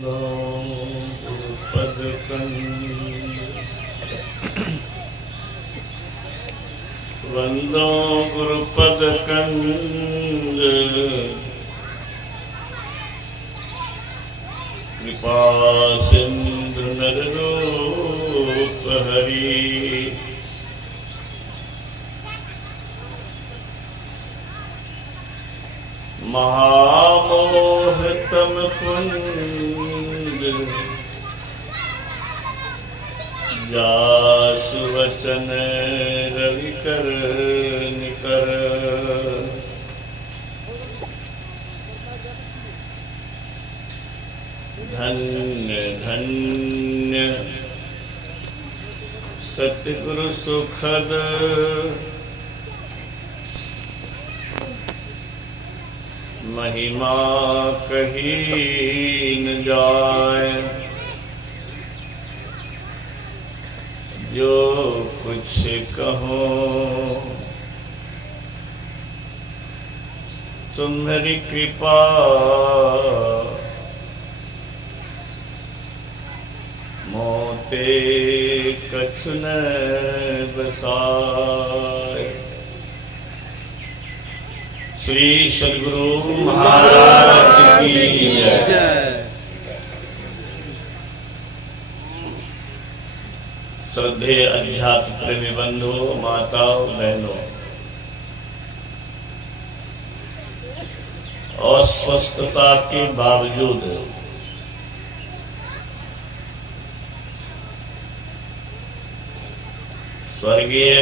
वंदो गुरुपद कंज कृपा सिंधु नररूप हरि। महामोह तम पुंज जासु वचन रवि कर निकर। धन्य धन्य सतगुरु सुखद महिमा कही न जाए। जो कुछ कहो तुम्हारी कृपा मोते कछु न बसाए। श्री सद्गुरु महाराज की जय। श्रद्धेय अध्यात्म प्रेमी बंधु माताओं बहनों, अस्वस्थता के बावजूद स्वर्गीय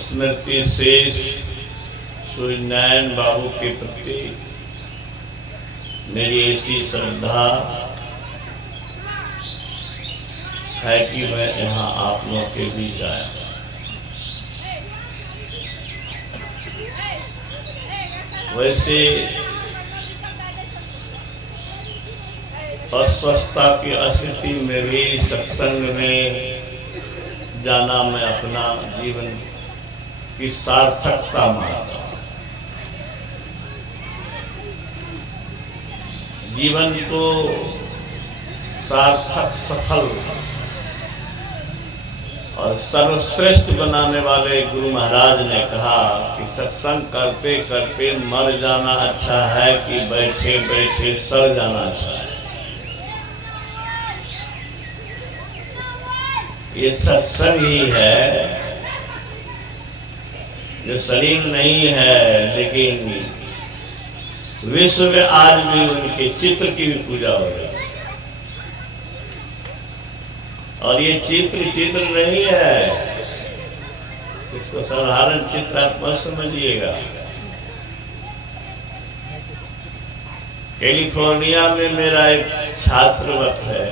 स्मृति शेष सूर्यनारायण बाबू के प्रति मेरी ऐसी श्रद्धा है कि मैं यहाँ आप लोगों के बीच आया। वैसे अस्वस्थता की स्थिति में भी सत्संग में जाना मैं अपना जीवन की सार्थकता मानता हूँ। जीवन को सार्थक, सफल और सर्वश्रेष्ठ बनाने वाले गुरु महाराज ने कहा कि सत्संग करते करते मर जाना अच्छा है कि बैठे बैठे सड़ जाना अच्छा है। ये सत्संग ही है जो शरीर नहीं है, लेकिन विश्व में आज भी उनके चित्र की भी पूजा हो रही है। और ये चित्र नहीं है, इसको साधारण चित्र आप मत समझिएगा। कैलिफोर्निया में मेरा एक छात्रवत है,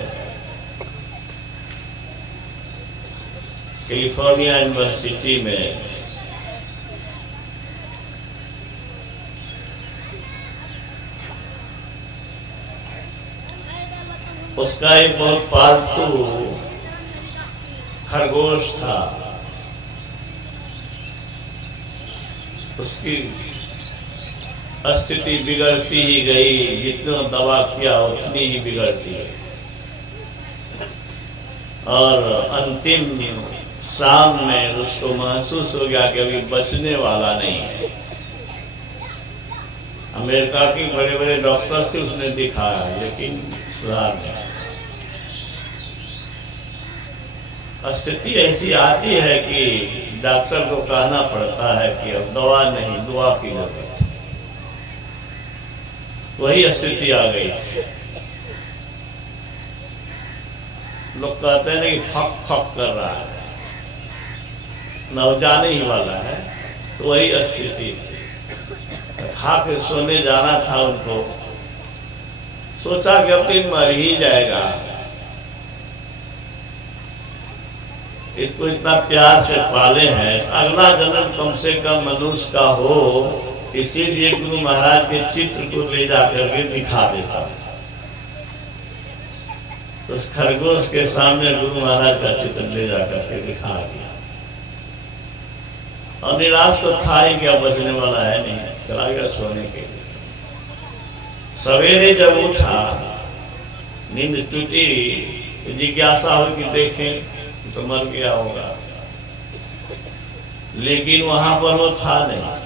कैलिफोर्निया यूनिवर्सिटी में उसका एक बहुत पालतू खरगोश था। उसकी स्थिति बिगड़ती ही गई, जितना दवा किया उतनी ही बिगड़ती है। और अंतिम शाम में उसको महसूस हो गया कि अभी बचने वाला नहीं है। अमेरिका के बड़े बड़े डॉक्टर से उसने दिखाया, लेकिन सुधार नहीं। स्थिति ऐसी आती है कि डॉक्टर को कहना पड़ता है कि अब दवा नहीं, दुआ की जरूरत। वही स्थिति आ गई। लोग कहते हैं कि फक फक कर रहा है, न जाने ही वाला है, तो वही स्थिति थी। खा के सोने जाना था उनको, सोचा कि अब तो मर ही जाएगा। इसको इतना प्यार से पाले हैं, अगला जन्म कम से कम मनुष्य का हो, इसीलिए गुरु महाराज के चित्र को ले जाकर के दिखा देता। उस खरगोश के सामने गुरु महाराज का चित्र ले जाकर के दिखा दिया। और निराश तो था ही, क्या बचने वाला है नहीं, चला गया सोने के लिए। सवेरे जब उठा नींद टूटी तो जिज्ञासा हो कि देखें तो मर गया होगा, लेकिन वहां पर वो था नहीं।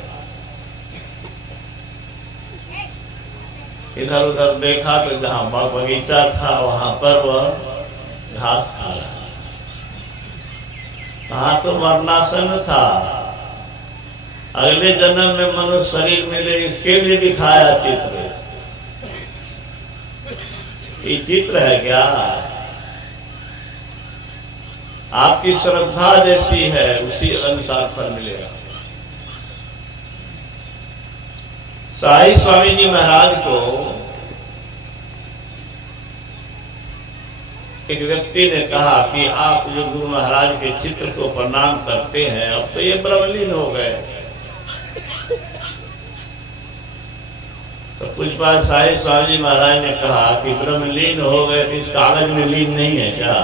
इधर उधर देखा तो जहां बगीचा था वहां पर वह घास खा रहा, कहा तो मरणासन था। अगले जन्म में मनुष्य शरीर मिले इसके लिए दिखाया चित्र। ये चित्र है क्या? आपकी श्रद्धा जैसी है उसी अनुसार फल मिलेगा। साईं स्वामी जी महाराज को एक व्यक्ति ने कहा कि आप जो गुरु महाराज के चित्र को प्रणाम करते हैं, अब तो ये ब्रह्मलीन हो गए। तो कुछ बात साईं स्वामी जी महाराज ने कहा कि ब्रह्मलीन हो गए तो इस कागज में लीन नहीं है क्या?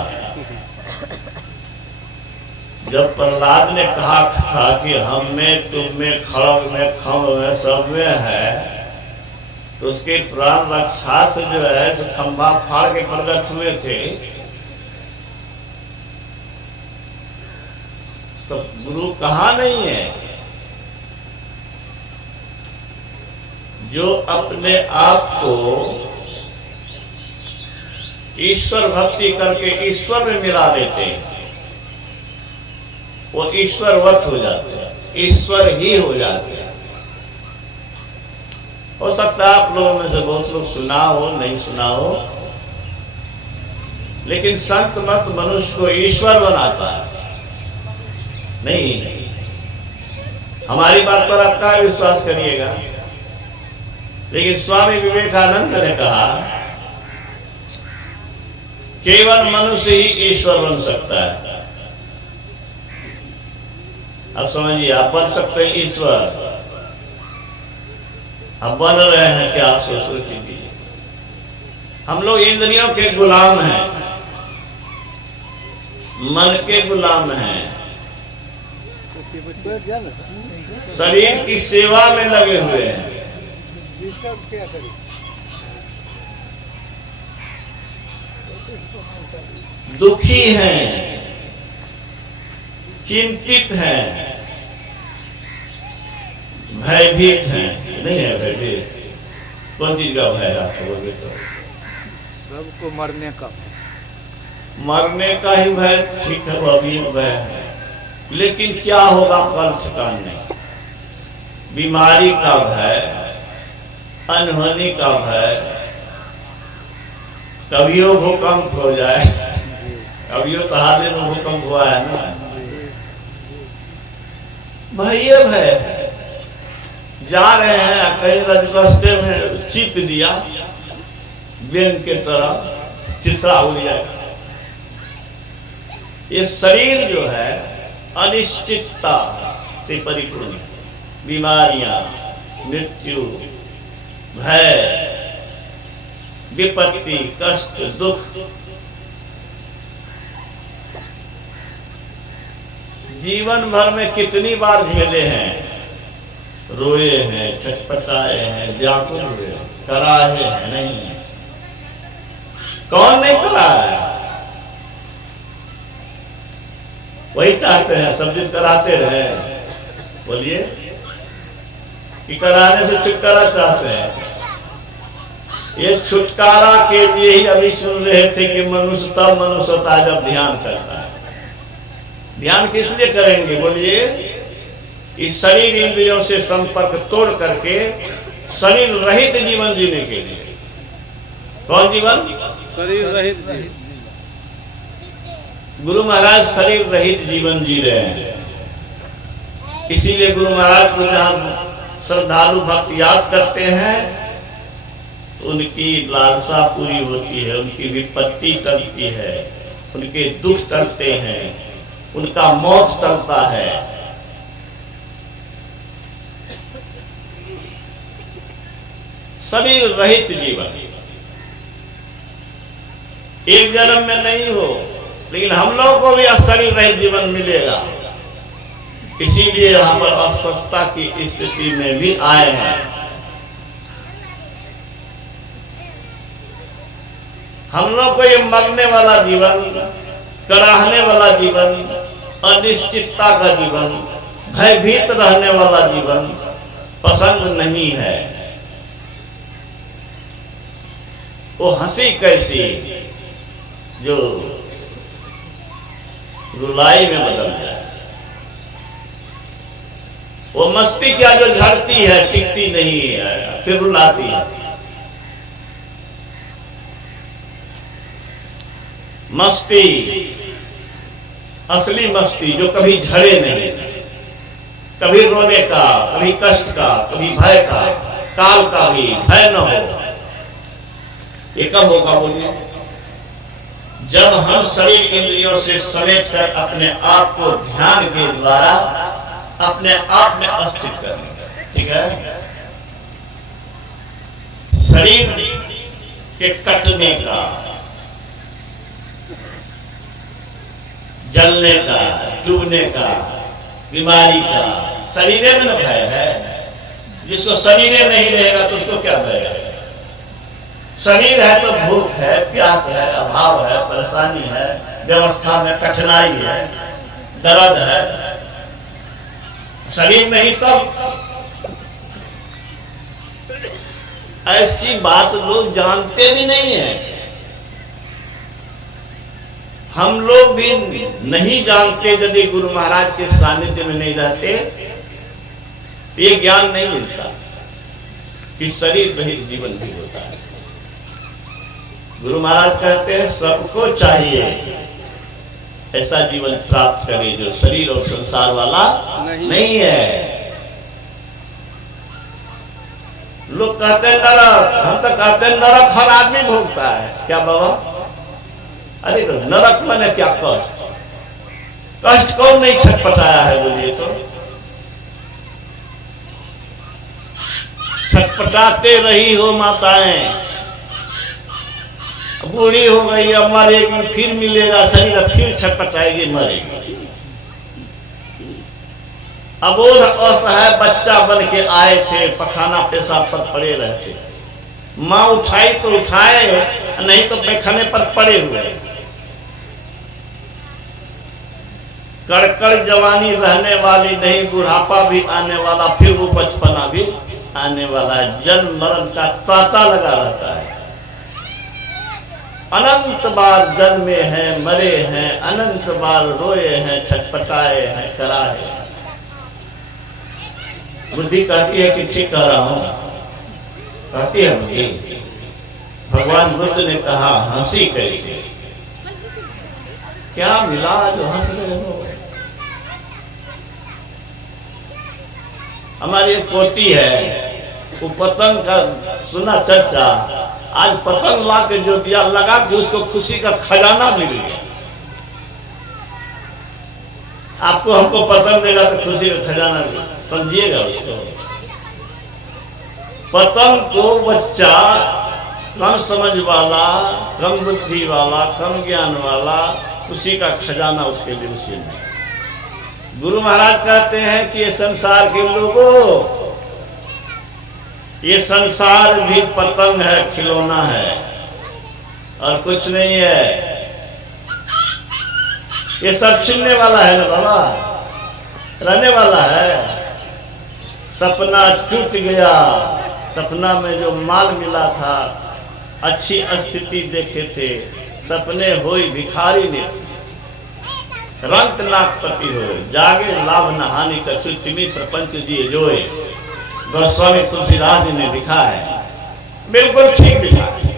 जब प्रहलाद ने कहा था कि हम में, तुम में, खड़ग में, खम्भ में, सब में है, तो उसके प्राण रक्षा से जो है तो खंभा फाड़ के प्रकट हुए थे। तो गुरु कहाँ नहीं है? जो अपने आप को ईश्वर भक्ति करके ईश्वर में मिला देते हैं, वो ईश्वरवत हो जाते हैं, ईश्वर ही हो जाते हैं। हो सकता है आप लोगों में से बहुत लोग सुना हो, नहीं सुना हो, लेकिन संत मत मनुष्य को ईश्वर बनाता है नहीं। हमारी बात पर आप क्या विश्वास करिएगा, लेकिन स्वामी विवेकानंद ने कहा केवल मनुष्य ही ईश्वर बन सकता है। अब समझिए, आप बन सकते हैं ईश्वर, अब बन रहे हैं क्या? आप सोच लीजिए। हम लोग इंद्रियों के गुलाम हैं, मन के गुलाम हैं, शरीर की सेवा में लगे हुए हैं। दुखी हैं, चिंतित हैं, भयभीत हैं। नहीं है भयभीत? कौन चीज का भय है आपको? बोलिए तो। सबको मरने का, मरने का ही भय, ठीक है, वो भी भय है, लेकिन क्या होगा कल ठिकान नहीं। बीमारी का भय, अनहोनी का भय, कभियो भूकंप हो जाए, कभियो तो हाल ही में भूकंप हुआ है ना, भय है। जा रहे हैं कहीं रास्ते में चिप दिया बेन के तरह, चिथड़ा हो जाएगा। ये शरीर जो है अनिश्चितता से परिपूर्ण, बीमारियां, मृत्यु, भय, विपत्ति, कष्ट, दुख, जीवन भर में कितनी बार झेले हैं, रोए हैं, छटपटाए हैं, व्याकुल हुए, कराहे हैं? नहीं, कौन नहीं कराया? वही चाहते हैं सब दिन कराते रहे। बोलिए कि कराने से छुटकारा चाहते हैं। ये छुटकारा के लिए ही अभी सुन रहे थे कि मनुष्य तब मनुष्य होता है जब ध्यान करता है। ध्यान किस लिए करेंगे? बोलिए, इस शरीर इंद्रियों से संपर्क तोड़ करके शरीर रहित जीवन जीने के लिए। कौन जीवन? शरीर रहित जीवन। गुरु महाराज शरीर रहित जीवन जी रहे हैं, इसीलिए गुरु महाराज को जहाँ श्रद्धालु भक्त याद करते हैं तो उनकी लालसा पूरी होती है, उनकी विपत्ति टलती है, उनके दुख टलते हैं, उनका मौत टलता है। शरीर रहित जीवन एक जन्म में नहीं हो, लेकिन हम लोगों को भी शरीर रहित जीवन मिलेगा। इसीलिए यहाँ पर अस्वस्थता की स्थिति में भी आए हैं। हम लोग को ये मरने वाला जीवन, कराहने वाला जीवन, अनिश्चितता का जीवन, भयभीत रहने वाला जीवन पसंद नहीं है। वो हंसी कैसी जो रुलाई में बदल जाए, वो मस्ती क्या जो झड़ती है टिकती नहीं है, फिर रुलाती है। मस्ती, असली मस्ती जो कभी झड़े नहीं, कभी रोने का, कभी कष्ट का, कभी भय का, काल का भी भय न हो, ये कब होगा बोलिए? जब हम शरीर इंद्रियों से समेट कर अपने आप को ध्यान के द्वारा अपने आप में अस्थित करेंगे। ठीक है, शरीर के कटने का, जलने का, डूबने का, बीमारी का शरीर में न भय है। जिसको शरीर नहीं रहेगा तो उसको क्या भय है? शरीर है तो भूख है, प्यास है, अभाव है, परेशानी है, व्यवस्था में कठिनाई है, दर्द है। शरीर नहीं तो ऐसी बात लोग जानते भी नहीं है। हम लोग भी नहीं जानते, यदि गुरु महाराज के सानिध्य में नहीं रहते ये ज्ञान नहीं मिलता कि शरीर रहित जीवन भी होता है। गुरु महाराज कहते हैं सबको चाहिए ऐसा जीवन प्राप्त करे जो शरीर और संसार वाला नहीं है। लोग कहते हैं नरक, हम तो कहते हैं नरक हर आदमी भोगता है। क्या बाबा? अरे तो नरक माने क्या? कष्ट। कष्ट कौन नहीं छटपटाया है बोलिए तो? छटपटाते रही हो माताएं, बूढ़ी हो गई, अब मरेगी, फिर मिलेगा शरीर, फिर छटपटाएगी, मरेगी। अबोध असहाय बच्चा बन के आए थे, पखाना पेशाब पर पड़े रहते, माँ उठाई तो उठाए, नहीं तो पैखाने पर पड़े हुए। कड़कड़ जवानी रहने वाली नहीं, बुढ़ापा भी आने वाला, फिर वो बचपना भी आने वाला है। जन्म मरण का तांता लगा रहता है। अनंत बार जन्मे हैं, मरे हैं, अनंत बार रोए हैं, छटपटाए हैं, कराए। बुद्धि कहती है कि ठीक कह रहा हूं, कहती है बुद्धि। भगवान बुद्ध ने कहा हंसी कैसे? क्या मिला जो हंस रहे हो? हमारी एक पोती है, वो पतंग का सुना चर्चा, आज पतंग ला के जो दिया लगा कि उसको खुशी का खजाना मिल गया। आपको हमको पतंग देगा तो खुशी का खजाना मिलेगा, समझिएगा उसको। पतंग को बच्चा कम समझ वाला, कम बुद्धि वाला, कम ज्ञान वाला, खुशी का खजाना उसके लिए उसी में। गुरु महाराज कहते हैं कि ये संसार के लोगों, ये संसार भी पतंग है, खिलौना है और कुछ नहीं है। ये सब छिनने वाला है ना बाबा, रहने वाला है। सपना टूट गया, सपना में जो माल मिला था, अच्छी स्थिति देखे थे, सपने होई भिखारी ने, रंत नागपति हो, जागे लाभ न हानि कछु, तिमी प्रपंच दिए जोए। गोस्वामी तुलसीदास जी ने लिखा है, बिल्कुल ठीक लिखा है।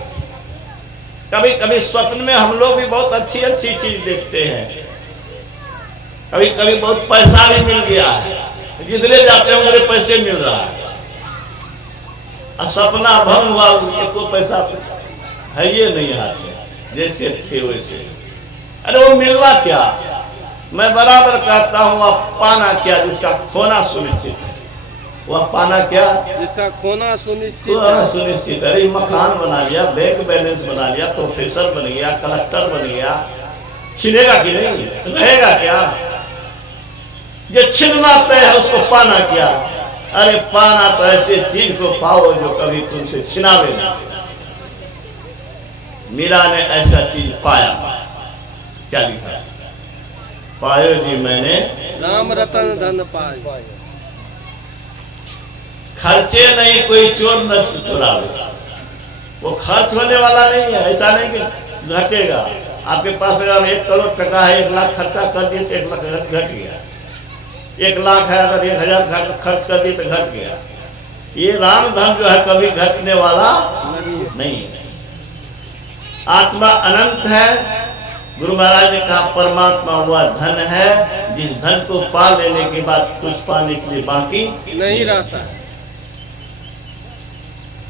कभी कभी स्वप्न में हम लोग भी बहुत अच्छी अच्छी चीज देखते हैं, कभी कभी बहुत पैसा भी मिल गया है, जितने जाते हैं उतने पैसे मिल रहा है, और सपना भंग हुआ, उसको पैसा है ये नहीं हाथ में, जैसे थे वैसे। अरे वो मिलना क्या? मैं बराबर कहता हूँ, वह पाना क्या जिसका खोना सुनिश्चित है। वह पाना क्या जिसका खोना सुनिश्चित सुनिश्चित। अरे मकान बना लिया, बैंक बैलेंस बना लिया, प्रोफेसर बन गया, कलेक्टर बन गया, छिनेगा कि नहीं? रहेगा क्या? जो छिनना तय है उसको पाना क्या? अरे पाना तो ऐसे चीज को पाओ जो कभी तुमसे छिनावे नहीं। मीरा ने ऐसा चीज पाया। क्या लिखा? पायो जी मैंने राम रतन धन पाए। खर्चे नहीं, कोई चोर न चुरावे। वो खर्च होने वाला नहीं है। ऐसा नहीं कि घटेगा। आपके पास अगर 1 करोड़ टका है, 1 लाख खर्चा कर दिए तो 1 लाख घट गया। 1 लाख है, अगर 1000 खर्च कर दिए तो घट गया। ये राम धन जो है कभी घटने वाला नहीं है। आत्मा अनंत है। गुरु महाराज ने कहा परमात्मा वह धन है जिस धन को पा लेने के बाद कुछ पाने के लिए बाकी नहीं रहता।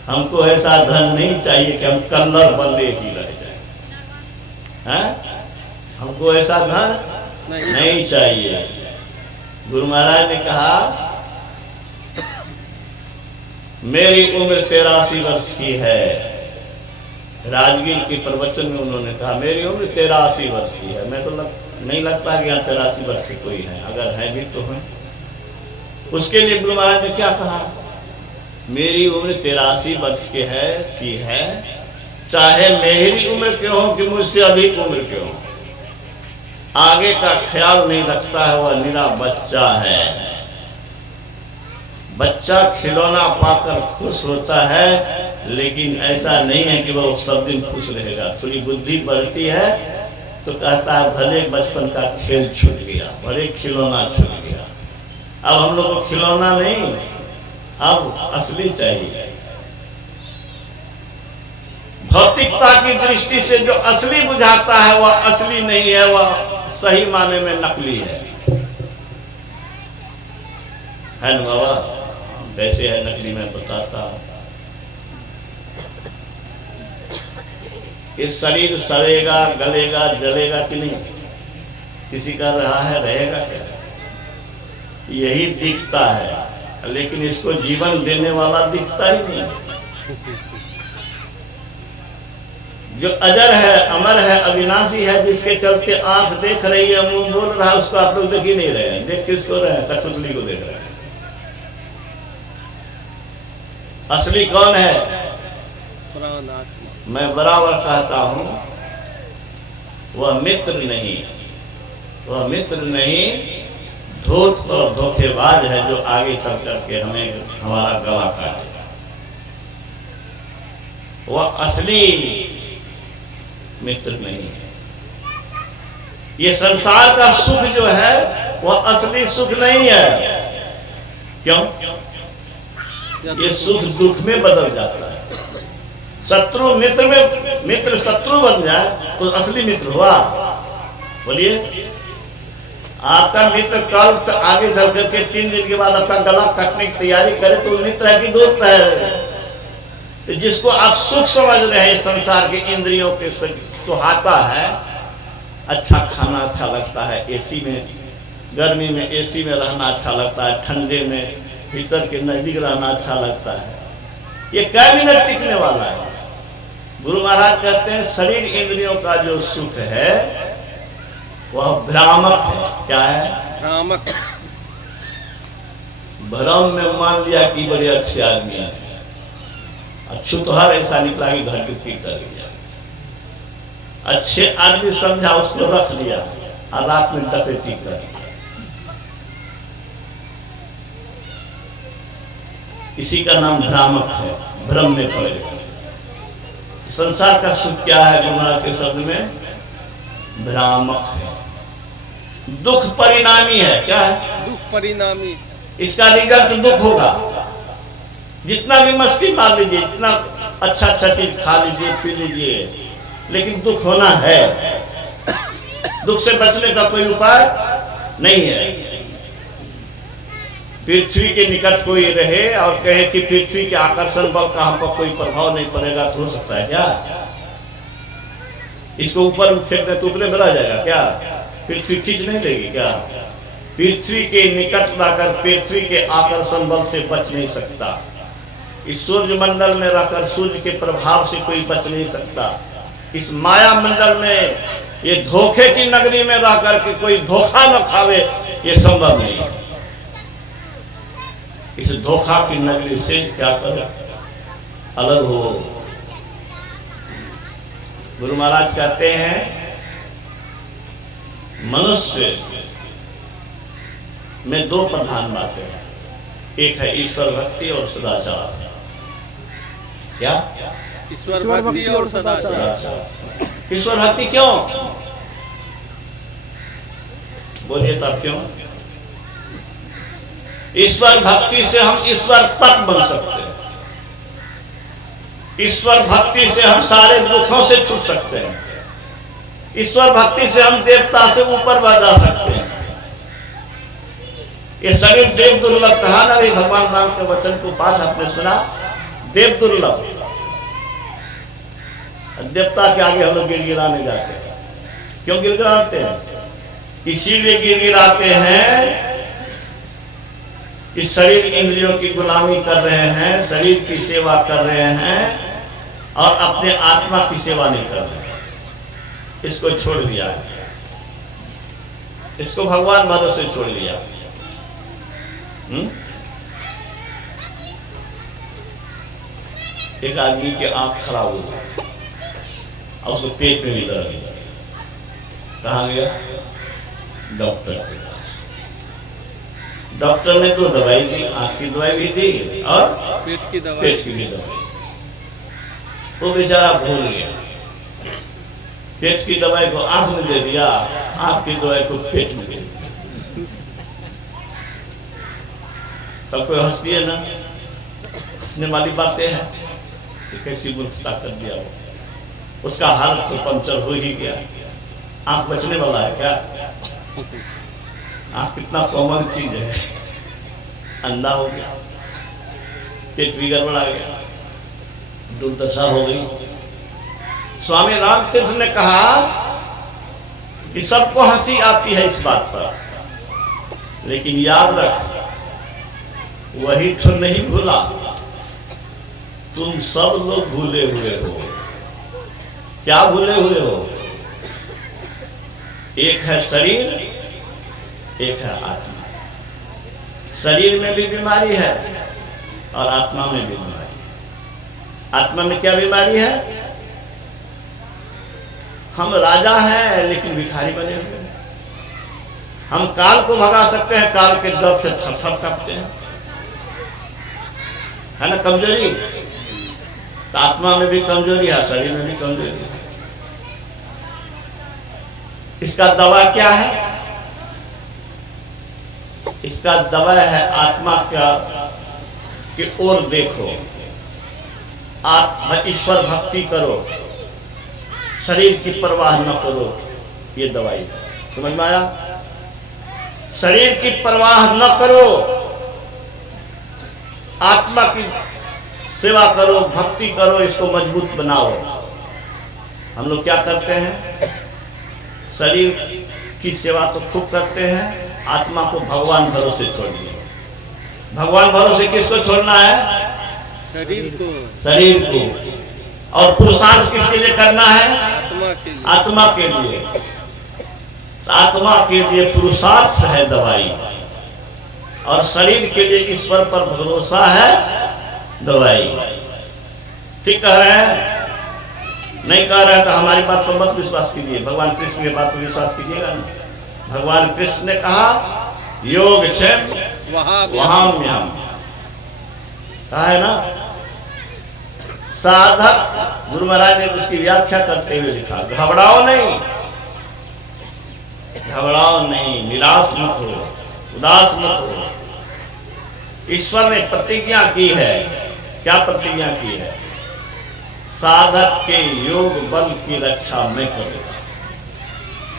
हमको ऐसा धन नहीं चाहिए कि हम कल्लर बंदे ही रह जाए। हमको ऐसा धन नहीं चाहिए। गुरु महाराज ने कहा मेरी उम्र 83 वर्ष की है। राजगीर के प्रवचन में उन्होंने कहा मेरी उम्र 83 वर्ष की है। मैं तो नहीं लगता कि यहाँ 83 वर्ष के कोई है, अगर है भी तो है। उसके लिए गुरु महाराज ने क्या कहा? मेरी उम्र 83 वर्ष की है, चाहे मेरी उम्र के हो कि मुझसे अधिक उम्र के हो, आगे का ख्याल नहीं रखता है। वह निरा बच्चा है। बच्चा खिलौना पाकर खुश होता है, लेकिन ऐसा नहीं है कि वह सब दिन खुश रहेगा। थोड़ी बुद्धि बढ़ती है तो कहता है भले बचपन का खेल छूट गया, भले खिलौना छूट गया। अब हम लोग को खिलौना नहीं, अब असली चाहिए। भौतिकता की दृष्टि से जो असली बुझाता है वह असली नहीं है, वह सही माने में नकली है ना बाबा? कैसे है नकली मैं बताता हूं। ये शरीर सड़ेगा, गलेगा, जलेगा कि नहीं? किसी का रहा है, रहेगा क्या? यही दिखता है, लेकिन इसको जीवन देने वाला दिखता ही नहीं। जो अजर है, अमर है, अविनाशी है, जिसके चलते आंख देख रही है, मुंह बोल रहा है, उसको आप लोग देख ही नहीं रहे हैं। देख किसको रहे हैं? कठपुतली को देख रहे हैं। असली कौन है? मैं बराबर कहता हूं वह मित्र नहीं, वह मित्र नहीं, धूर्त और धोखेबाज है जो आगे चल करके हमें हमारा गला काटेगा। वह असली मित्र नहीं है। ये संसार का सुख जो है वह असली सुख नहीं है। क्यों? ये सुख दुख में बदल जाता है। शत्रु मित्र में, मित्र शत्रु बन जाए तो असली मित्र हुआ। बोलिए, आपका मित्र कल आगे चल करके 3 दिन के बाद आपका गला काटने की तैयारी करे तो मित्र है कि दोस्त है? तो जिसको आप सुख समझ रहे हैं संसार के इंद्रियों के सुहाता है, अच्छा खाना अच्छा लगता है, एसी में, गर्मी में एसी में रहना अच्छा लगता है, ठंडे में भीतर के नजदीक रहना अच्छा लगता है। ये कै मिनट टिकने वाला है। गुरु महाराज कहते हैं शरीर इंद्रियों का जो सुख है वह भ्रामक है। क्या है? भ्रामक। भ्रम में मान लिया कि बड़े अच्छे आदमी है, अछूतहर ऐसा निकला कि घर की कर लिया। अच्छे आदमी समझा, उसको रख लिया और रात में डकैती कर लिया। इसी का नाम भ्रामक है, भ्रम में पड़े। संसार का सुख क्या है? गुरु महाराज के शब्द में भ्रामक है, दुख परिणामी है। क्या है? दुख परिणामी। इसका रिजल्ट दुख होगा। जितना भी मस्ती मार लीजिए, जितना अच्छा अच्छा चीज खा लीजिए, पी लीजिए, लेकिन दुख होना है। दुख से बचने का कोई उपाय नहीं है। पृथ्वी के निकट कोई रहे और कहे कि पृथ्वी के आकर्षण बल का हम पर कोई प्रभाव नहीं पड़ेगा, तो हो सकता है क्या? इसको ऊपर फेंक दे तो ऊपर में रह जाएगा क्या? पृथ्वी खींच नहीं लेगी क्या? पृथ्वी के निकट लाकर पृथ्वी के आकर्षण बल से बच नहीं सकता। इस सूर्य मंडल में रहकर सूर्य के प्रभाव से कोई बच नहीं सकता। इस माया मंडल में, ये धोखे की नगरी में रहकर के कोई धोखा न खावे, ये संभव नहीं है। इस धोखा की नगरी से क्या करें? अलग हो। गुरु महाराज कहते हैं मनुष्य में दो प्रधान बातें हैं, एक है ईश्वर भक्ति और सदाचार। क्या? ईश्वर भक्ति और सदाचार। ईश्वर भक्ति क्यों? बोलिए तब क्यों? ईश्वर भक्ति से हम ईश्वर तक बन सकते हैं। ईश्वर भक्ति से हम सारे दुखों से छूट सकते हैं। ईश्वर भक्ति से हम देवता से ऊपर बढ़ जा सकते हैं। ये शरीर देव दुर्लभ कहा ना, भी भगवान राम के वचन को पास आपने सुना, देव दुर्लभ। देवता के आगे हम लोग गिड़गिड़ाने जाते हैं। क्यों गिड़गिड़ाते हैं? इसीलिए गिड़गिड़ाते हैं कि शरीर इंद्रियों की गुलामी कर रहे हैं, शरीर की सेवा कर रहे हैं और अपने आत्मा की सेवा नहीं कर रहे। इसको छोड़ दिया है, इसको भगवान भरोसे छोड़ दिया। एक आदमी की आंख खराब हो गई और उसको पेट में भी दर्द है। कहाँ गया? डॉक्टर के पास। डॉक्टर ने तो दवाई दी, आंख की दवाई भी दी और पेट की भी दवाई। वो बेचारा भूल गया, पेट की दवाई को आंख में दे दिया, आंख की दवाई को पेट में दे दिया। सबको हंसती है ना, हंसने वाली बातें हैं कि कैसी मूर्खता कर दिया वो। उसका हाल तो पंचर हो ही गया। आंख बचने वाला है क्या? आंख कितना कॉमन चीज है। अंधा हो गया, पेट भी गड़बड़ा गया, दुर्दशा हो गई। स्वामी रामतीर्थ ने कहा कि सबको हंसी आती है इस बात पर, लेकिन याद रख वही तो नहीं भूला, तुम सब लोग भूले हुए हो। क्या भूले हुए हो? एक है शरीर, एक है आत्मा। शरीर में भी बीमारी है और आत्मा में भी बीमारी। आत्मा में क्या बीमारी है? हम राजा हैं लेकिन भिखारी बने हुए हैं। हम काल को भगा सकते हैं, काल के डर से थर-थर कांपते हैं, है ना कमजोरी। तो आत्मा में भी कमजोरी है, शरीर में भी कमजोरी है। इसका दवा क्या है? इसका दवा है आत्मा का की ओर देखो, आत्मा ईश्वर भक्ति करो, शरीर की परवाह न करो। ये दवाई है, समझ में आया? शरीर की परवाह न करो, आत्मा की सेवा करो, भक्ति करो, इसको मजबूत बनाओ। हम लोग क्या करते हैं? शरीर की सेवा तो खूब करते हैं, आत्मा को भगवान भरोसे छोड़ दिए। भगवान भरोसे किसको छोड़ना है? शरीर को। शरीर को। और पुरुषार्थ किसके लिए करना है? आत्मा के लिए। आत्मा के लिए। आत्मा के लिए पुरुषार्थ है दवाई, और शरीर के लिए ईश्वर पर भरोसा है दवाई। ठीक कह रहे हैं? नहीं कह रहे हैं तो हमारी बात पर मत विश्वास कीजिए, भगवान कृष्ण की बात पर विश्वास कीजिएगा ना। भगवान कृष्ण ने कहा योग क्षेम वहाम्यहम्, कहा है ना। साधक, गुरु महाराज ने उसकी व्याख्या करते हुए लिखा, घबराओ नहीं, घबराओ नहीं, निराश मत हो, उदास मत हो। ईश्वर ने प्रतिज्ञा की है। क्या प्रतिज्ञा की है? साधक के योग बल की रक्षा मैं करूंगा,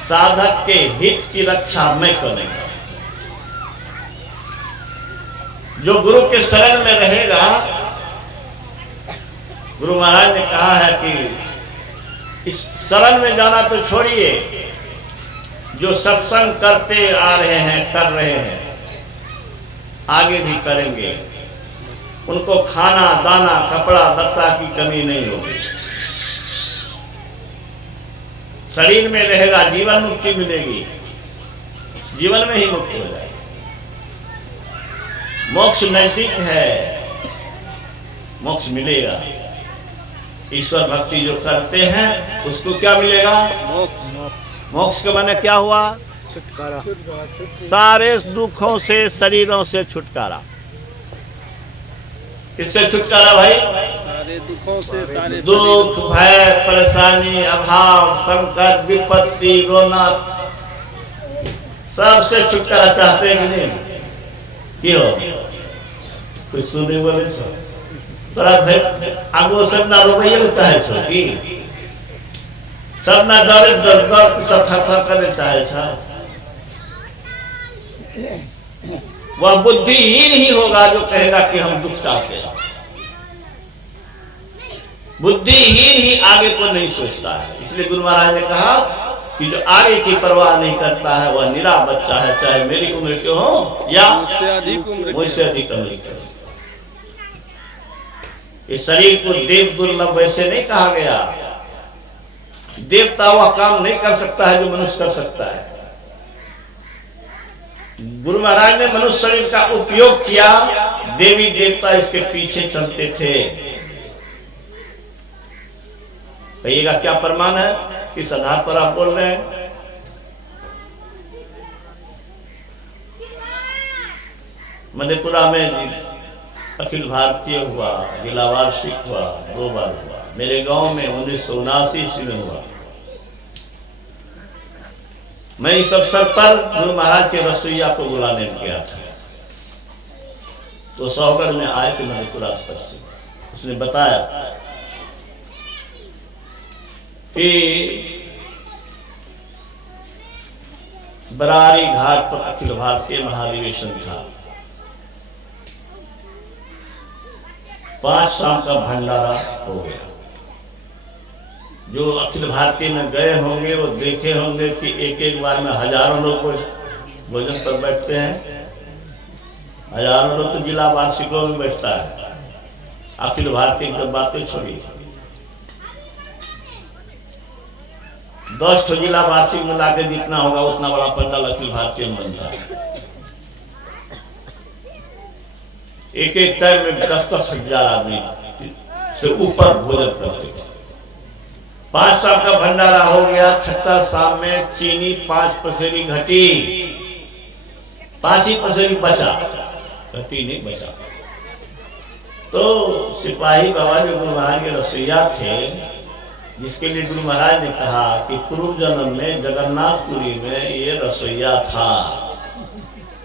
साधक के हित की रक्षा मैं करूंगा। जो गुरु के शरण में रहेगा, गुरु महाराज ने कहा है कि इस शरण में जाना तो छोड़िए, जो सत्संग करते आ रहे हैं, कर रहे हैं, आगे भी करेंगे, उनको खाना दाना कपड़ा लत्ता की कमी नहीं होगी। शरीर में रहेगा, जीवन मुक्ति मिलेगी, जीवन में ही मुक्ति हो जाएगी। मोक्ष नजदीक है, मोक्ष मिलेगा। ईश्वर भक्ति जो करते हैं उसको क्या मिलेगा? मोक्ष। मोक्ष के माने क्या हुआ? छुटकारा। सारे दुखों से, शरीरों से छुटकारा। किससे छुटकारा भाई? सारे दुखों से, सारे दुख, भय, परेशानी, अभाव, संकट, विपत्ति, रोना, सबसे छुटकारा चाहते हैं कि नहीं? क्यों? कुछ सुने बोले सो तोरा भाई आगो सब ना रोइए चाहे छो कि सब ना डरे, डर सब थर करे चाहे छो। वह बुद्धिहीन ही होगा जो कहेगा कि हम दुख चाहते हैं। बुद्धिहीन ही आगे को नहीं सोचता है। इसलिए गुरु महाराज ने कहा कि जो आगे की परवाह नहीं करता है वह निरा बच्चा है, चाहे मेरी उम्र के हो या मुझसे अधिक उम्र के। मुझसे अधिक उम्र के हो। इस शरीर को देव दुर्लभ वैसे नहीं कहा गया। देवता वह काम नहीं कर सकता है जो मनुष्य कर सकता है। गुरु महाराज ने मनुष्य शरीर का उपयोग किया, देवी देवता इसके पीछे चलते थे। कहिएगा क्या प्रमाण है? किस आधार पर आप बोल रहे हैं? मधेपुरा में अखिल भारतीय हुआ, जिला वार्षिक हुआ, 2 बार हुआ। मेरे गांव में 1979 ईस्वी में हुआ। मैं इस अवसर पर गुरु महाराज के रसोईया को बुलाने गया था। तो सौगढ़ में आए थे मधेपुरा से। उसने बताया कि बरारी घाट पर अखिल भारतीय महाधिवेशन था। 5 शाम का भंडारा हो गया। जो अखिल भारतीय में गए होंगे वो देखे होंगे कि एक एक बार में हजारों लोग भोजन पर बैठते हैं। हजारों लोग तो जिला वार्षिकों में बैठता है। अखिल भारतीय की बातें छोड़ी, 10 जिला वार्षिक में लाके जितना होगा उतना बड़ा पंडाल अखिल भारतीय में बनता है। एक एक टाइम में 10-10 हजार आदमी से ऊपर भोजन करते थे। 5 साल का भंडारा हो गया। 6 शाम में चीनी 5 पसेरी घटी, 5 ही पसेरी बचा, घटी नहीं बचा। तो सिपाही बाबा जो गुरु महाराज के रसोईया थे, जिसके लिए गुरु महाराज ने कहा कि पूर्व जन्म में जगन्नाथपुरी में ये रसोईया था।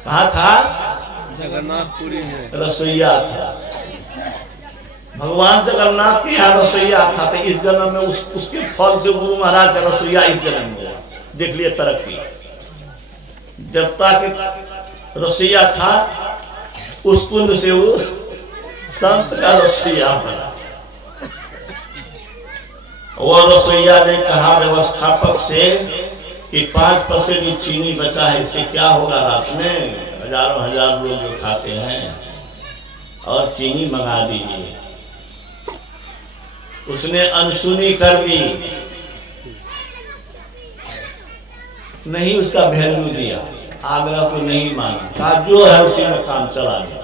कहा था? जगन्नाथपुरी में रसोईया था। भगवान जगन्नाथ के यहाँ रसोईया था। तो इस जन्म में उसके फल से गुरु महाराज का रसोईया इस जन्म में हुआ। देख लिए तरक्की। देवता के रसोईया था, उस पुण्य से वो संत का रसोईया बना। वो रसोईया ने कहा व्यवस्थापक से कि 5 पसेरी चीनी बचा है, इससे क्या होगा? रात में हजारों हजार लोग जो खाते हैं, और चीनी मंगा दीजिए। उसने अनसुनी कर दी, नहीं उसका वैल्यू दिया, आग्रह को नहीं माना, कहा जो है उसी में काम चला दिया।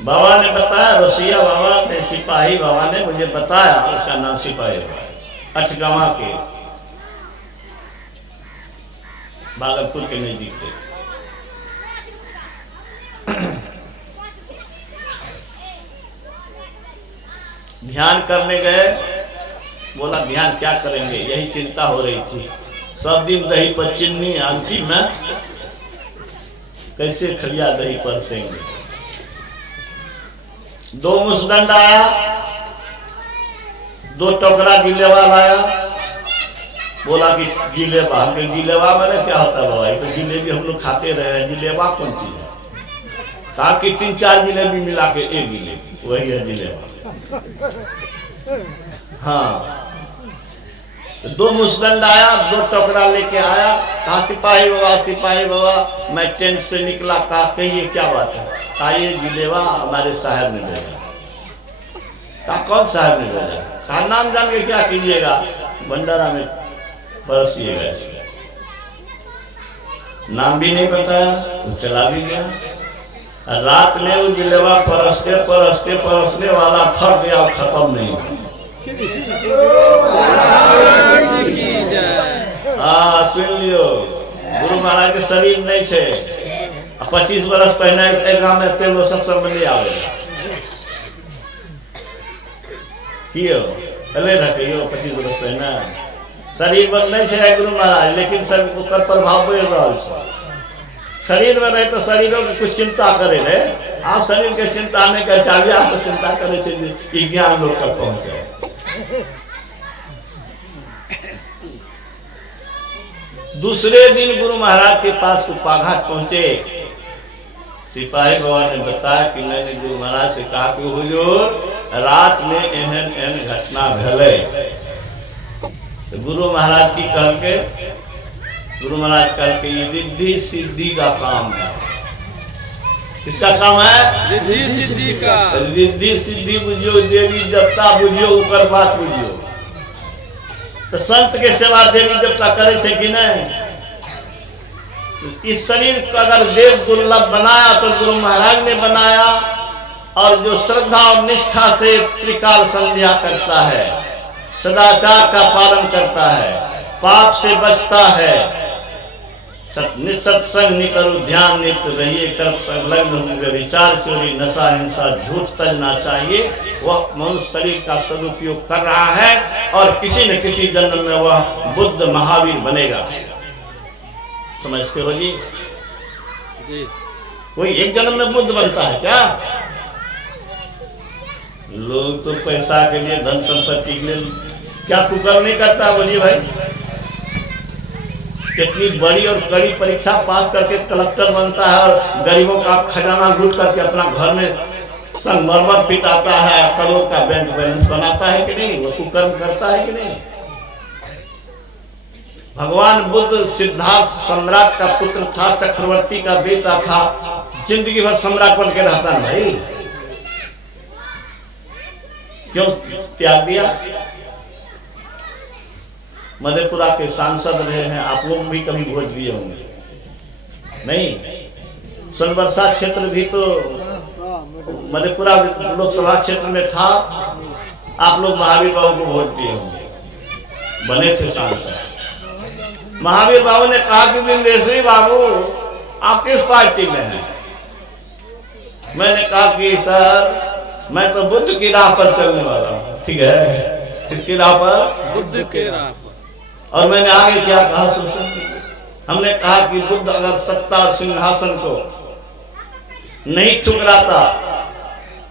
बाबा ने बताया, रसोईया बाबा ने, सिपाही बाबा ने मुझे बताया, उसका नाम सिपाही बाबा, अठगावा के भागलपुर के नजदीक थे। ध्यान करने गए। बोला ध्यान क्या करेंगे, यही चिंता हो रही थी। सब दिन दही पर चीनी, अंतिम में कैसे खलिया दही परसेंगे। 2 मुसदंड आया, 2 टोकरा जिलेवा लाया। बोला कि जिलेबा, हम जिलेबा मैंने क्या होता है बाबा? तो जिलेबी हम लोग खाते रहे हैं, जिलेबा कौन चीज है? कहा कि 3-4 जिलेबी मिला के एक जिलेबी, वही है जिलेबा। हाँ, 2 मुसदंड आया, 2 टोकरा लेके आया। कहा सिपाही बाबा, मैं टेंट से निकला। कहा कहिए क्या बात है? कहा ये जिलेबा हमारे साहब ने भेजा। कहा कौन साहब ने भेजा? कहा नाम जान के क्या कीजिएगा, भंडारा में परसिएगा। नाम भी नहीं बताया, वो चला भी गया। रात में वो गिलेवा परसने वाला थक गया और खत्म नहीं। सुन लियो, गुरु महाराज के शरीर नहीं छे। 25 बरस पहले एक गांव में तेल सत्संग में नहीं आवे कियो अले रखियो। 25 बरस पहले शरीर में नहीं छे गुरु महाराज, लेकिन सब ऊपर प्रभाव पड़ रहा है। शरीर में रहे तो शरीरों की कुछ चिंता करे रहे। आप शरीर के चिंता नहीं कर चाहिए, आप तो चिंता करे कि ज्ञान लोग तक पहुंचे। दूसरे दिन गुरु महाराज के पास उपाघाट पहुंचे। सिपाही बाबा ने बताया कि मैंने गुरु महाराज से कहा कि हुजूर रात में एहन घटना भले। तो गुरु महाराज की कह के ये रिद्धि सिद्धि का काम है। किसका काम है? रिद्धि सिद्धि का। रिद्धि सिद्धि बुझियो, देवी देवता बुझियो, ऊपर बात बुझियो। तो संत के सेवा देवी देवता करे थे कि नहीं? इस शरीर का अगर देव दुर्लभ बनाया तो गुरु महाराज ने बनाया। और जो श्रद्धा और निष्ठा से त्रिकाल संध्या करता है, सदाचार का पालन करता है, पाप से बचता है, सत्संग नहीं करो, ध्यान नित्य रहिए, कर संलग्न होंगे, विचार चोरी, नशा हिंसा झूठ तलना चाहिए। वह मनुष्य शरीर का सदुपयोग कर रहा है और किसी न किसी जन्म में वह बुद्ध महावीर बनेगा। समझते हो जी? कोई एक जन्म में बुद्ध बनता है क्या? लोग तो पैसा के लिए, धन संपत्ति के लिए क्या कुकर्म नहीं करता? बोलिए भाई, कितनी बड़ी और कड़ी परीक्षा पास करके कलेक्टर बनता है और गरीबों का खजाना लूट करके अपना घर में संगमरमर पिटाता है, करोड़ का बैंक बैलेंस बनाता है कि नहीं? वो कुकर्म करता है कि नहीं? भगवान बुद्ध सिद्धार्थ सम्राट का पुत्र था, चक्रवर्ती का बेटा था, जिंदगी भर सम्राट बन के रहता है भाई। क्यों त्याग दिया? मधेपुरा के सांसद रहे हैं, आप लोग भी कभी वोट दिए होंगे नहीं? सोनबरसा क्षेत्र भी तो मधेपुरा लोकसभा क्षेत्र में था। आप लोग महावीर बाबू को वोट दिए होंगे, बने थे सांसद। महावीर बाबू ने कहा कि बिंदेश्वरी बाबू आप किस पार्टी में हैं? मैंने कहा कि सर मैं तो बुद्ध की राह पर चलने वाला हूँ। ठीक है, किसकी राह पर? बुद्ध के राह पर। और मैंने आगे क्या कहा? हमने कहा कि बुद्ध अगर सत्ता और सिंहासन को नहीं ठुकराता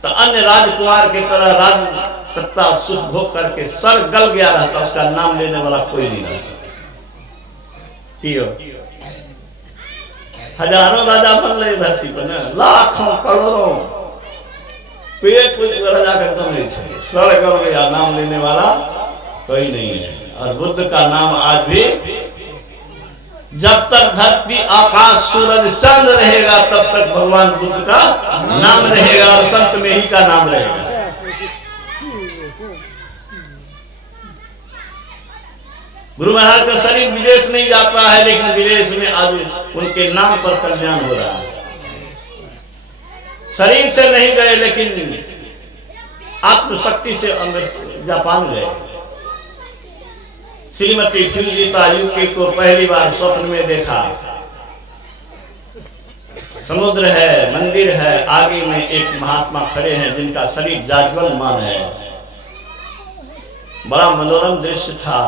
तो अन्य राजकुमार की तरह राज सत्ता सुख भोग करके सर गल गया रहता, उसका नाम लेने वाला कोई नहीं रहता। हजारों राजा बन रहे धरती पर ना, लाखों करोड़ों, पेट कोई राजा करता नहीं, सर गल गया, नाम लेने वाला कोई नहीं है। और बुद्ध का नाम आज भी, जब तक धरती आकाश सूरज चंद्र रहेगा तब तक भगवान बुद्ध का नाम रहेगा और संत में ही का नाम रहेगा। गुरु महाराज का शरीर विदेश नहीं जाता है, लेकिन विदेश में आज उनके नाम पर कल्याण हो रहा है। शरीर से नहीं गए लेकिन आत्मशक्ति से अंदर जापान गए। श्रीमती फिल्जीता यूके को पहली बार स्वप्न में देखा। समुद्र है, मंदिर है, आगे में एक महात्मा खड़े हैं जिनका शरीर जाज्वल्यमान है। बड़ा मनोरम दृश्य था।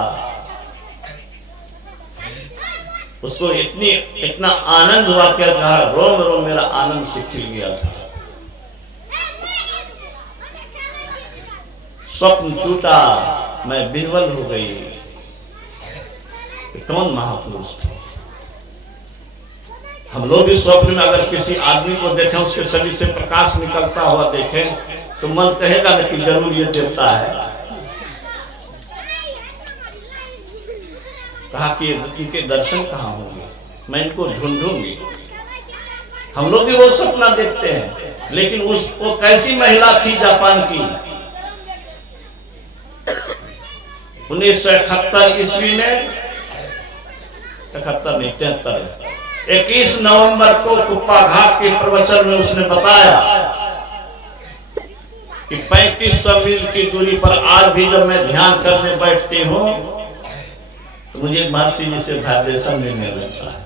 उसको इतना आनंद हुआ, क्या कहा, रोम रोम मेरा आनंद से खिल गया था। स्वप्न टूटा, मैं विह्वल हो गई। कौन महापुरुष थे? हम लोग इस स्वप्न में अगर किसी आदमी को देखें, उसके शरीर से प्रकाश निकलता हुआ देखें, तो मन कहेगा ना कि जरूर ये देवता है। कहा कि इनके दर्शन कहाँ होंगे, मैं इनको ढूंढूंगी। हम लोग भी वो सपना देखते हैं, लेकिन वो कैसी महिला थी जापान की। 1971 ईस्वी में, 71 नहीं 73 21 नवंबर को कुप्पा घाट के प्रवचन में उसने बताया कि 3500 मील की दूरी पर आज भी जब मैं ध्यान करने बैठती हूँ तो मुझे महर्षि जी से वाइब्रेशन मिलने लगता है।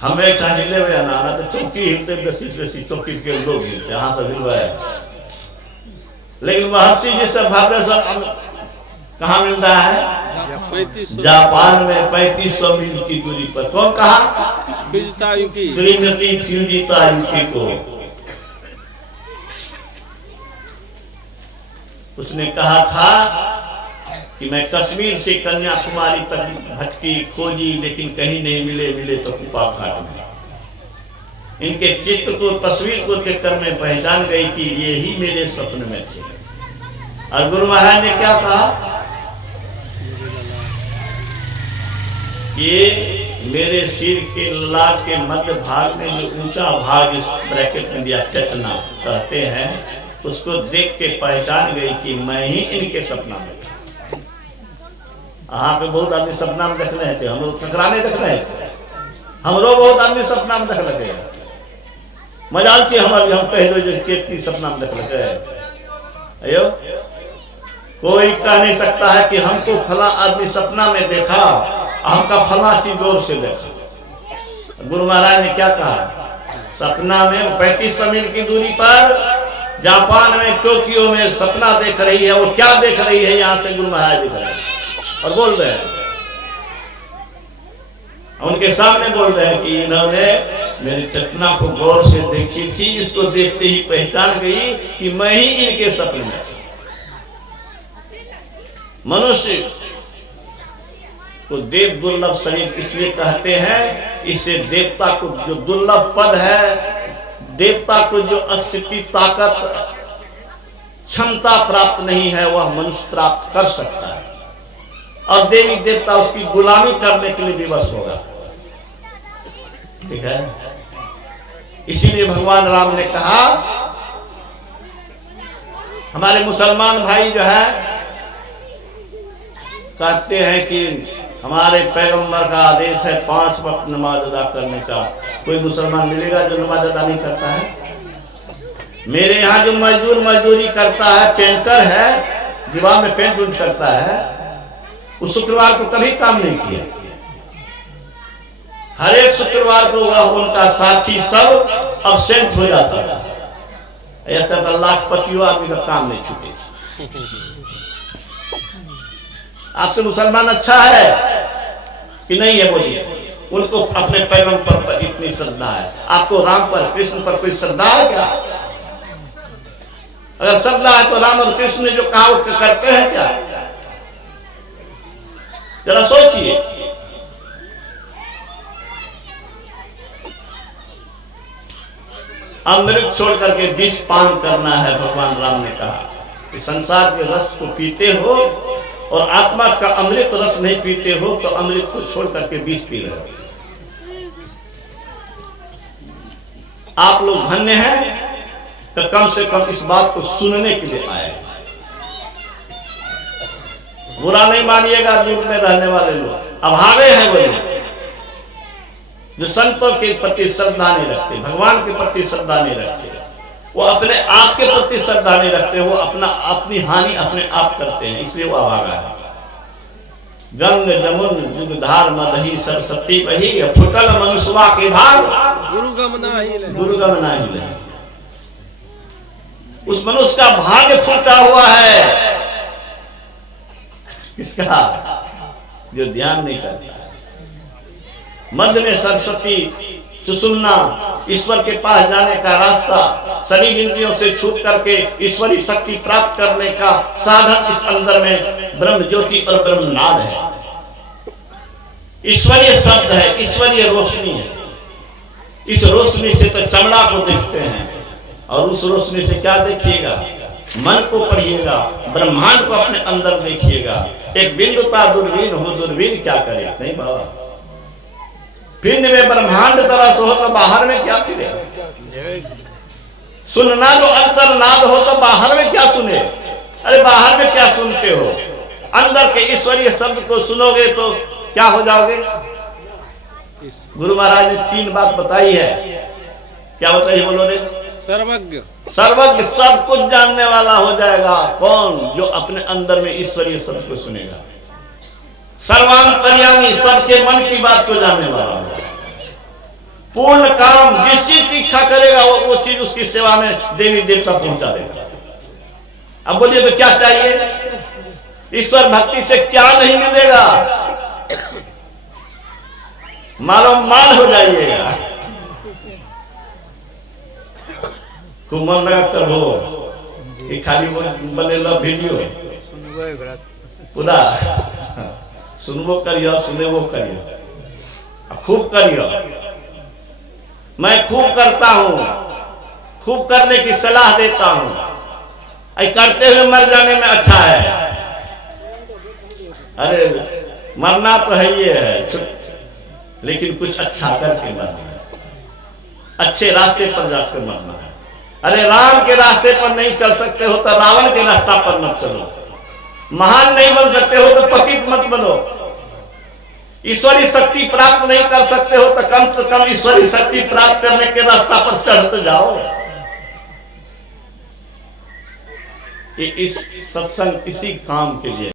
हमें हिले हुए आना तो चौकी हिलते बेसी चौकी के लोग हिलते यहाँ से हिलवाए, लेकिन महर्षि जी से वाइब्रेशन कहाँ मिल रहा है? जापान में 3500 मील की दूरी पर। कौन कहा? श्रीमती फ्यूजिता युकी को। उसने कहा था कि मैं कश्मीर से कन्याकुमारी तक भटकी खोजी लेकिन कहीं नहीं मिले तो कुप्पा घाट में। इनके चित्र को तस्वीर को देखकर मैं पहचान गई कि ये ही मेरे सपने में थे। और गुरु महाराज ने क्या कहा? ये मेरे सिर के लाल के मध्य भाग में जो ऊंचा भाग इस ब्रैकेट में दिया टेटना कहते हैं, उसको देख के पहचान गई कि मैं ही इनके सपना में था। यहाँ पे बहुत आदमी सपना में देख रहे थे, हम लोग ठकराने देख रहे थे, हम लोग बहुत आदमी सपना में देख लगे। मजाल से हमारे हम कह दो जो सपना में देख लगे। अयो कोई कह नहीं सकता है कि हमको फला आदमी सपना में देखा, हमका फला चीज जोर से देखा। गुरु महाराज ने क्या कहा? सपना में 3500 मील की दूरी पर जापान में टोक्यो में सपना देख रही है। वो क्या देख रही है? यहाँ से गुरु महाराज दिख रहे हैं और बोल रहे हैं, उनके सामने बोल रहे हैं कि इन्होंने मेरी चटना को गौर से देखी थी, इसको देखते ही पहचान गई कि मैं ही इनके सपने में था। मनुष्य को देव दुर्लभ शरीर इसलिए कहते हैं, इससे देवता को जो दुर्लभ पद है, देवता को जो अस्तित्व ताकत क्षमता प्राप्त नहीं है, वह मनुष्य प्राप्त कर सकता है और देवी देवता उसकी गुलामी करने के लिए विवश होगा। ठीक है, इसीलिए भगवान राम ने कहा, हमारे मुसलमान भाई जो है कहते हैं कि हमारे पैगंबर का आदेश है 5 वक्त नमाज अदा करने का। कोई मुसलमान मिलेगा जो नमाज अदा नहीं करता है? मेरे यहाँ जो मजदूर मजदूरी करता है, पेंटर है, दीवार में पेंट उंट करता है, उस शुक्रवार को कभी काम नहीं किया। हर एक शुक्रवार को वह उनका साथी सब अब्सेंट हो जाता था। ऐसा लाखपतियों आदमी का काम नहीं छूटे। आपसे मुसलमान अच्छा है कि नहीं है? बोलिए। उनको अपने पैगंबर पर इतनी श्रद्धा है। आपको राम पर कृष्ण पर कोई श्रद्धा है क्या? अगर श्रद्धा है तो राम और कृष्ण ने जो कहा वो करते हैं क्या? जरा सोचिए। अमृत छोड़ करके विष पान करना है। भगवान राम ने कहा कि संसार के रस को पीते हो और आत्मा का अमृत रस नहीं पीते हो तो अमृत को छोड़ करके विष पी रहे हो। आप लोग धन्य हैं तो कम से कम इस बात को सुनने के लिए आए। बुरा नहीं मानिएगा, दुख में रहने वाले लोग अभागे हैं वो जो संतों के प्रति श्रद्धा नहीं रखते, भगवान के प्रति श्रद्धा नहीं रखते, वो अपने आप के प्रति श्रद्धा नहीं रखते, वो अपनी हानि अपने आप करते हैं, इसलिए वो अभागा है। गंग जमुन जुगधार मदही सरस्वती बही, फुटल मनुष्यवा के भाग गुरुगम नाही लही। उस मनुष्य का भाग्य फूटा हुआ है, किसका? जो ध्यान नहीं करता। मध्य में सरस्वती, सुषुम्ना, ईश्वर के पास जाने का रास्ता, शरीर इंद्रियों से छूट करके ईश्वरीय शक्ति प्राप्त करने का साधन इस अंदर में ब्रह्म ज्योति और ब्रह्म नाद है। ईश्वरीय शब्द है, ईश्वरीय रोशनी है। इस रोशनी से तो चमड़ा को देखते हैं और उस रोशनी से क्या देखिएगा? मन को पढ़िएगा, ब्रह्मांड को अपने अंदर देखिएगा। एक बिंदुता दूरबीन हो, दूरबीन क्या करे? नहीं बाबा, पिंड में ब्रह्मांड तरह से हो तो बाहर में क्या फिरे? सुनना जो अंतर्नाद हो तो बाहर में क्या सुने? अरे बाहर में क्या सुनते हो? अंदर के ईश्वरीय शब्द को सुनोगे तो क्या हो जाओगे? गुरु महाराज ने 3 बात बताई है। क्या बताइए बोलो रे? सर्वज्ञ, सर्वज्ञ, सब कुछ जानने वाला हो जाएगा। कौन? जो अपने अंदर में ईश्वरीय शब्द को सुनेगा। सर्वांतर्यामी, सबके मन की बात को जानने वाला होगा। पूर्ण काम, जिस चीज की इच्छा करेगा वो चीज उसकी सेवा में देवी देवता पहुंचा देगा। अब बोलिए तो क्या चाहिए? ईश्वर भक्ति से क्या नहीं मिलेगा? मालो माल हो जाइएगा। खूब मन लगा कर हो कि खाली वो बनेला वीडियो पूरा सुनबो करियो, सुनेबो करियो, खूब करियो। मैं खूब करता हूं, खूब करने की सलाह देता हूं। करते हुए मर जाने में अच्छा है। अरे मरना तो है ये है, लेकिन कुछ अच्छा करके मरना है, अच्छे रास्ते पर जाकर मरना है। अरे राम के रास्ते पर नहीं चल सकते हो तो रावण के रास्ता पर मत चलो। महान नहीं बन सकते हो तो पतित मत बनो। ईश्वरी शक्ति प्राप्त नहीं कर सकते हो तो कम से कम ईश्वरी शक्ति प्राप्त करने के रास्ता पर चढ़ते जाओ। इस सत्संग इसी काम के लिए